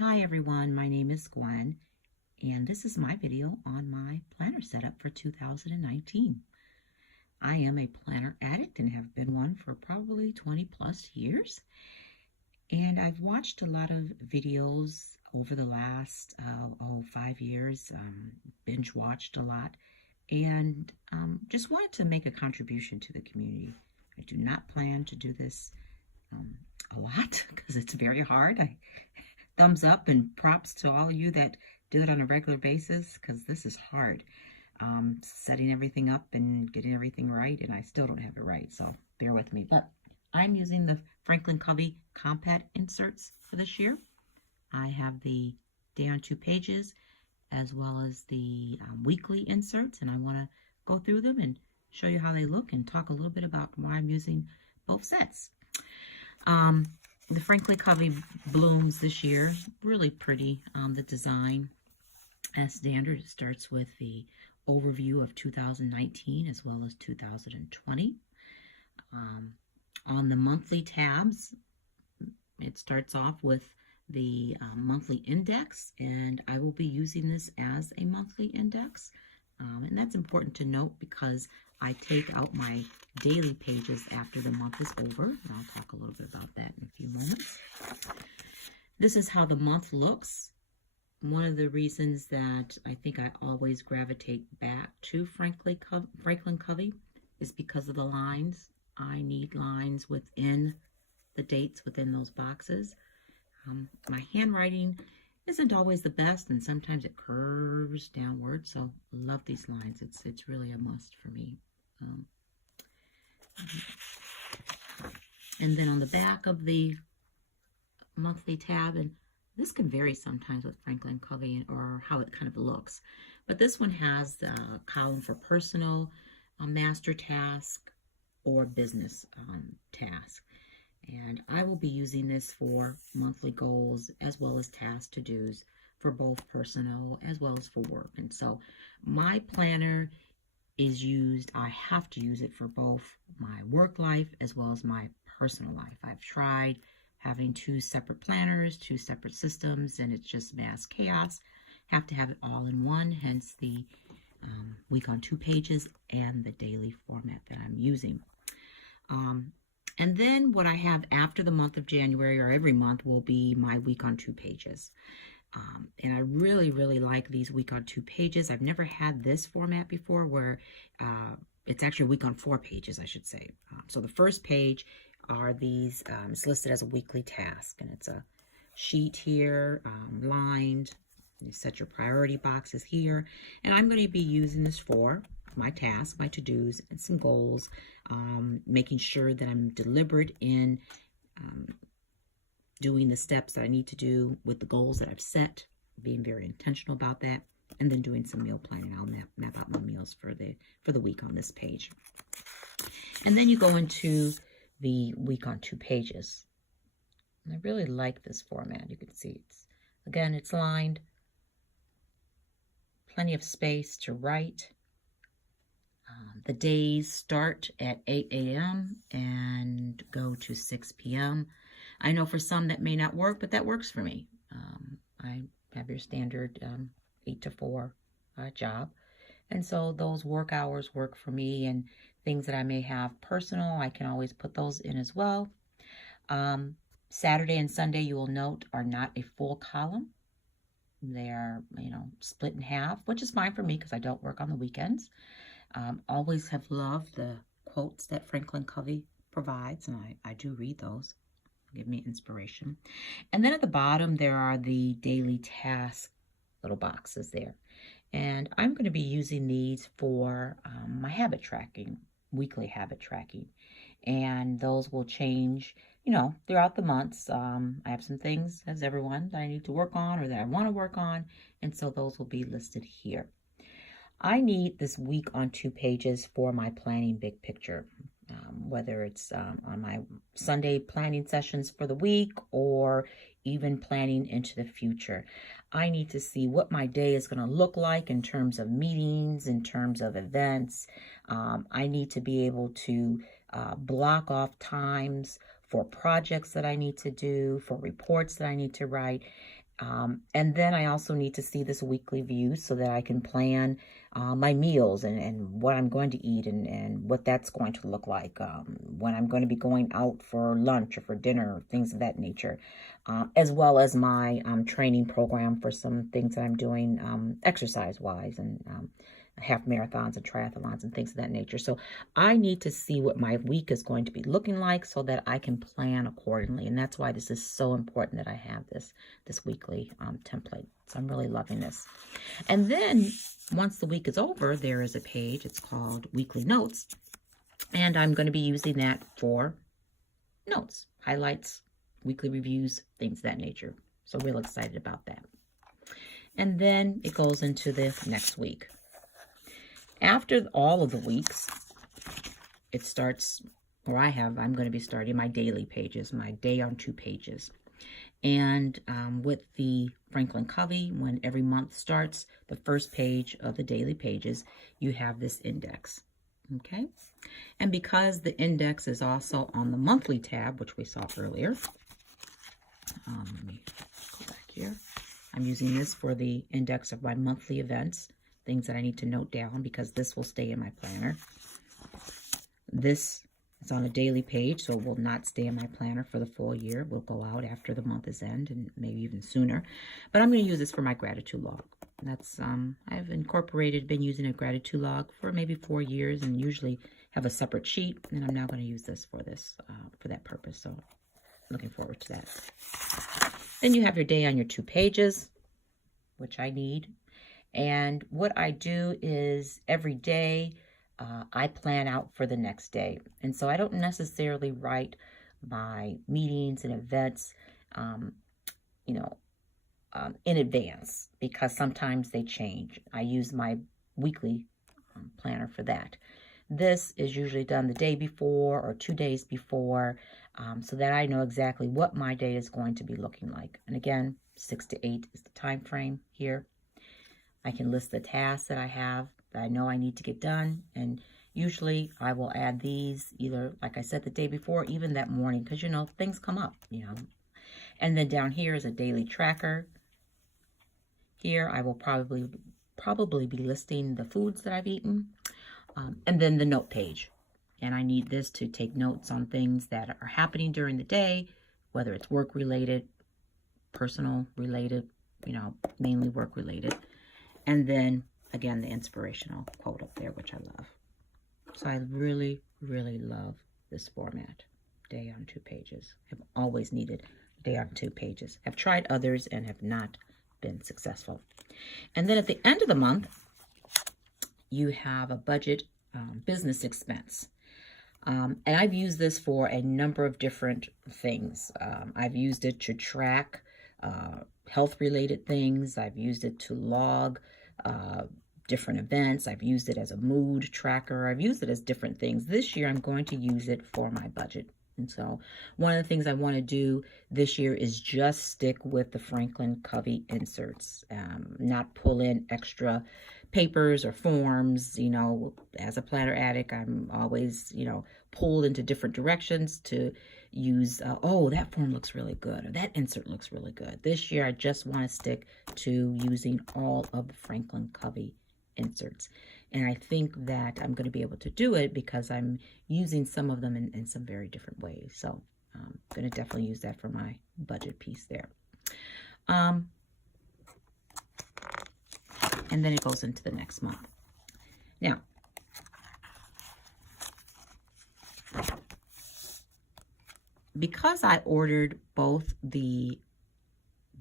Hi everyone, my name is Gwen, and this is my video on my planner setup for 2019. I am a planner addict and have been one for probably 20 plus years. And I've watched a lot of videos over the last 5 years, binge watched a lot, and just wanted to make a contribution to the community. I do not plan to do this a lot because it's very hard. Thumbs up and props to all of you that do it on a regular basis, because this is hard. Setting everything up and getting everything right, and I still don't have it right, so bear with me. But I'm using the Franklin Covey Compact inserts for this year. I have the day on 2 pages as well as the weekly inserts, and I want to go through them and show you how they look and talk a little bit about why I'm using both sets. The Franklin Covey Blooms this year, really pretty. The design, as standard, it starts with the overview of 2019 as well as 2020. On the monthly tabs, it starts off with the monthly index, and I will be using this as a monthly index. And that's important to note because I take out my daily pages after the month is over, and I'll talk a little bit about that in a few moments. This is how the month looks. One of the reasons that I think I always gravitate back to Franklin Covey is because of the lines. I need lines within the dates within those boxes. My handwriting isn't always the best, and sometimes it curves downward, so I love these lines. It's really a must for me. And then on the back of the monthly tab, and this can vary sometimes with Franklin Covey or how it kind of looks, but this one has the column for personal, master task, or business task. And I will be using this for monthly goals as well as task to-dos for both personal as well as for work. And so my planner is used, I have to use it for both my work life as well as my personal life. I've tried having 2 separate planners, 2 separate systems, and it's just mass chaos. Have to have it all in one, hence the week on 2 pages and the daily format that I'm using. And then what I have after the month of January, or every month, will be my week on 2 pages. And I really, really like these week on 2 pages. I've never had this format before where it's actually a week on 4 pages, I should say. So the first page are these, it's listed as a weekly task, and it's a sheet here, lined. You set your priority boxes here, and I'm going to be using this for my tasks, my to-dos, and some goals, making sure that I'm deliberate in doing the steps that I need to do with the goals that I've set, being very intentional about that, and then doing some meal planning. I'll map out my meals for the week on this page. And then you go into the week on 2 pages. And I really like this format. You can see it's lined, plenty of space to write. The days start at 8 a.m. and go to 6 p.m. I know for some that may not work, but that works for me. I have your standard 8 to 4 job. And so those work hours work for me, and things that I may have personal, I can always put those in as well. Saturday and Sunday, you will note, are not a full column. They are, split in half, which is fine for me because I don't work on the weekends. Always have loved the quotes that Franklin Covey provides, and I do read those. Give me inspiration. And then at the bottom, there are the daily task little boxes there. And I'm going to be using these for my habit tracking, weekly habit tracking. And those will change, throughout the months. I have some things, as everyone, that I need to work on or that I want to work on. And so those will be listed here. I need this week on 2 pages for my planning big picture, whether it's on my Sunday planning sessions for the week or even planning into the future. I need to see what my day is going to look like in terms of meetings, in terms of events. I need to be able to block off times for projects that I need to do, for reports that I need to write. And then I also need to see this weekly view so that I can plan my meals and what I'm going to eat and what that's going to look like, when I'm going to be going out for lunch or for dinner, things of that nature, as well as my training program for some things that I'm doing exercise-wise, and half marathons and triathlons and things of that nature. So I need to see what my week is going to be looking like so that I can plan accordingly. And that's why this is so important that I have this weekly template. So I'm really loving this. And then once the week is over, there is a page. It's called Weekly Notes. And I'm going to be using that for notes, highlights, weekly reviews, things of that nature. So real excited about that. And then it goes into the next week. After all of the weeks, it starts, or I'm going to be starting my daily pages, my day on 2 pages. And with the Franklin Covey, when every month starts, the first page of the daily pages, you have this index, okay? And because the index is also on the monthly tab, which we saw earlier, let me go back here. I'm using this for the index of my monthly events, things that I need to note down because this will stay in my planner. This is on a daily page, so it will not stay in my planner for the full year. It will go out after the month is end and maybe even sooner. But I'm going to use this for my gratitude log. That's I've been using a gratitude log for maybe 4 years and usually have a separate sheet. And I'm now going to use this for that purpose. So looking forward to that. Then you have your day on your 2 pages, which I need. And what I do is every day I plan out for the next day. And so I don't necessarily write my meetings and events, in advance because sometimes they change. I use my weekly planner for that. This is usually done the day before or 2 days before, so that I know exactly what my day is going to be looking like. And again, 6 to 8 is the time frame here. I can list the tasks that I have that I know I need to get done. And usually I will add these either, like I said, the day before, even that morning, because, things come up, And then down here is a daily tracker. Here I will probably be listing the foods that I've eaten. And then the note page. And I need this to take notes on things that are happening during the day, whether it's work related, personal related, mainly work related. And then, again, the inspirational quote up there, which I love. So I really, really love this format, day on 2 pages. I've always needed day on 2 pages. I've tried others and have not been successful. And then at the end of the month, you have a budget business expense. And I've used this for a number of different things. I've used it to track health-related things. I've used it to log different events. I've used it as a mood tracker. I've used it as different things. This year, I'm going to use it for my budget. And so one of the things I want to do this year is just stick with the Franklin Covey inserts, not pull in extra papers or forms. As a planner addict, I'm always, pulled into different directions to use, that form looks really good, or that insert looks really good. This year, I just want to stick to using all of the Franklin Covey inserts. And I think that I'm going to be able to do it because I'm using some of them in some very different ways. So I'm going to definitely use that for my budget piece there. And then it goes into the next month. Now, because I ordered both the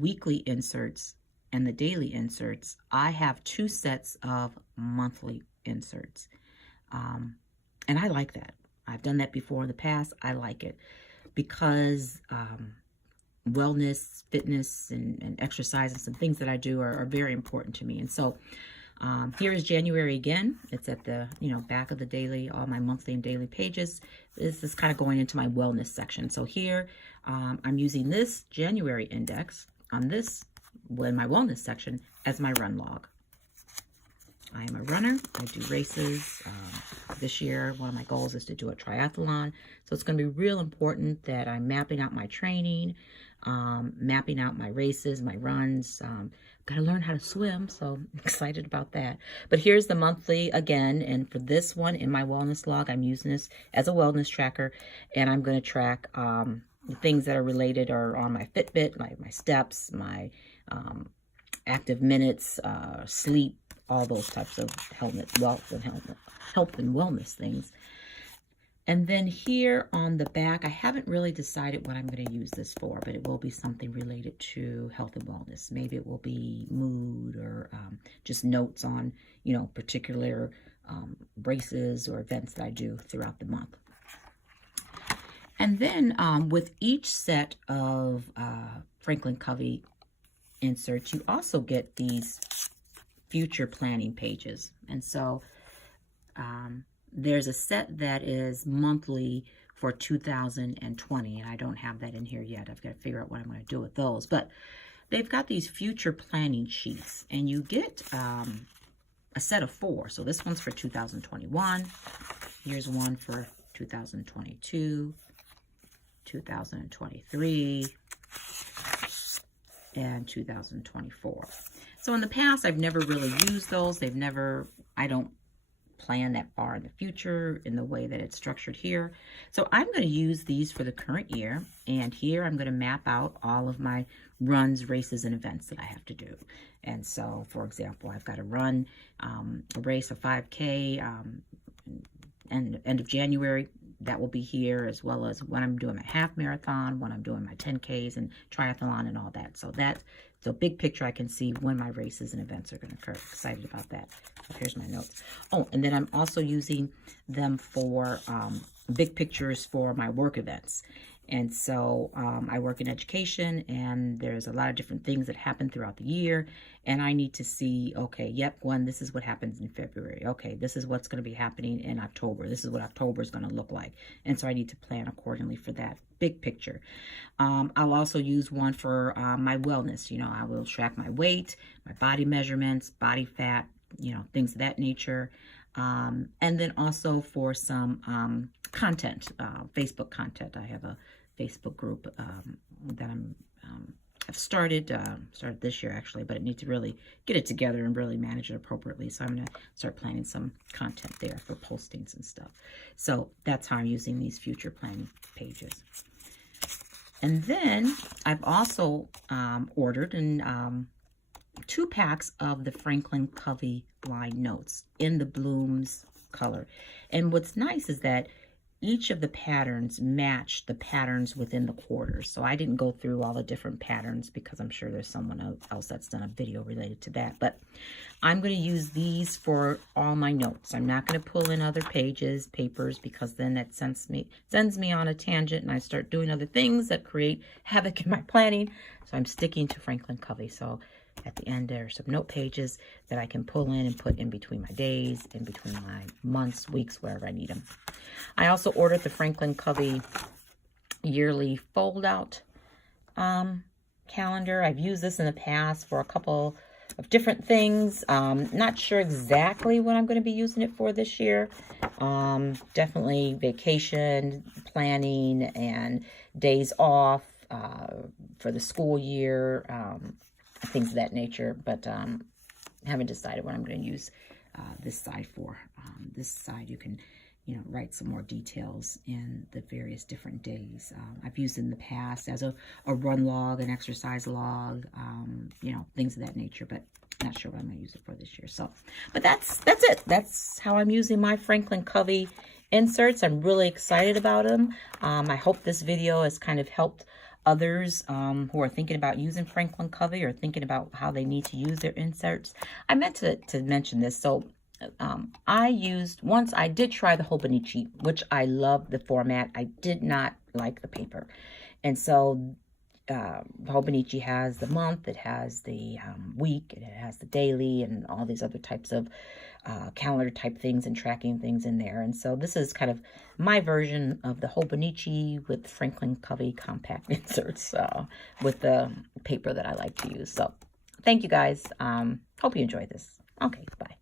weekly inserts and the daily inserts, I have 2 sets of monthly inserts. And I like that. I've done that before in the past. I like it because wellness, fitness, and exercise and some things that I do are very important to me. And so here is January again. It's at the back of the daily, all my monthly and daily pages. This is kind of going into my wellness section. So here I'm using this January index on this in my wellness section as my run log. I am a runner. I do races. This year, one of my goals is to do a triathlon. So it's going to be real important that I'm mapping out my training, mapping out my races, my runs. Got to learn how to swim, so I'm excited about that. But here's the monthly again, and for this one in my wellness log, I'm using this as a wellness tracker, and I'm going to track the things that are related or on my Fitbit, my steps, my active minutes, sleep, all those types of health and wellness things. And then here on the back, I haven't really decided what I'm going to use this for, but it will be something related to health and wellness. Maybe it will be mood or just notes on, you know, particular races or events that I do throughout the month. And then with each set of Franklin Covey inserts, you also get these future planning pages. And so there's a set that is monthly for 2020, and I don't have that in here yet. I've got to figure out what I'm going to do with those. But they've got these future planning sheets, and you get a set of 4. So this one's for 2021. Here's one for 2022, 2023, and 2024. So in the past, I've never really used those. I don't plan that far in the future in the way that it's structured here. So I'm going to use these for the current year. And here I'm going to map out all of my runs, races, and events that I have to do. And so, for example, I've got to run a race, a 5K, end of January. That will be here, as well as when I'm doing my half marathon, when I'm doing my 10Ks and triathlon and all that. So big picture, I can see when my races and events are going to occur. Excited about that. So here's my notes. Oh, and then I'm also using them for big pictures for my work events. And so I work in education, and there's a lot of different things that happen throughout the year. And I need to see, okay, yep, this is what happens in February. Okay, this is what's going to be happening in October. This is what October is going to look like. And so I need to plan accordingly for that big picture. I'll also use one for my wellness. You know, I will track my weight, my body measurements, body fat, you know, things of that nature. And then also for some content, Facebook content. I have a Facebook group that I've started this year actually, but I need to really get it together and really manage it appropriately. So I'm going to start planning some content there for postings and stuff. So that's how I'm using these future planning pages. And then I've also ordered 2 packs of the Franklin Covey line notes in the Blooms color. And what's nice is that each of the patterns match the patterns within the quarters. So I didn't go through all the different patterns because I'm sure there's someone else that's done a video related to that. But I'm going to use these for all my notes. I'm not going to pull in other papers, because then that sends me on a tangent and I start doing other things that create havoc in my planning. So I'm sticking to Franklin Covey. So at the end, there are some note pages that I can pull in and put in between my days, in between my months, weeks, wherever I need them. I also ordered the Franklin Covey yearly fold-out calendar. I've used this in the past for a couple of different things. Not sure exactly what I'm going to be using it for this year. Definitely vacation, planning, and days off for the school year, things of that nature, but haven't decided what I'm going to use this side for. This side you can, you know, write some more details in the various different days. I've used it in the past as a run log, an exercise log, you know, things of that nature, but not sure what I'm going to use it for this year. So, but that's it. That's how I'm using my Franklin Covey inserts. I'm really excited about them. I hope this video has kind of helped others who are thinking about using Franklin Covey or thinking about how they need to use their inserts. I meant to mention this. So I did try the Hobonichi, which I love the format. I did not like the paper. And so Hobonichi has the month, it has the week, it has the daily, and all these other types of calendar type things and tracking things in there. And so this is kind of my version of the Hobonichi with Franklin Covey Compact inserts with the paper that I like to use. So thank you guys. Hope you enjoyed this. Okay, bye.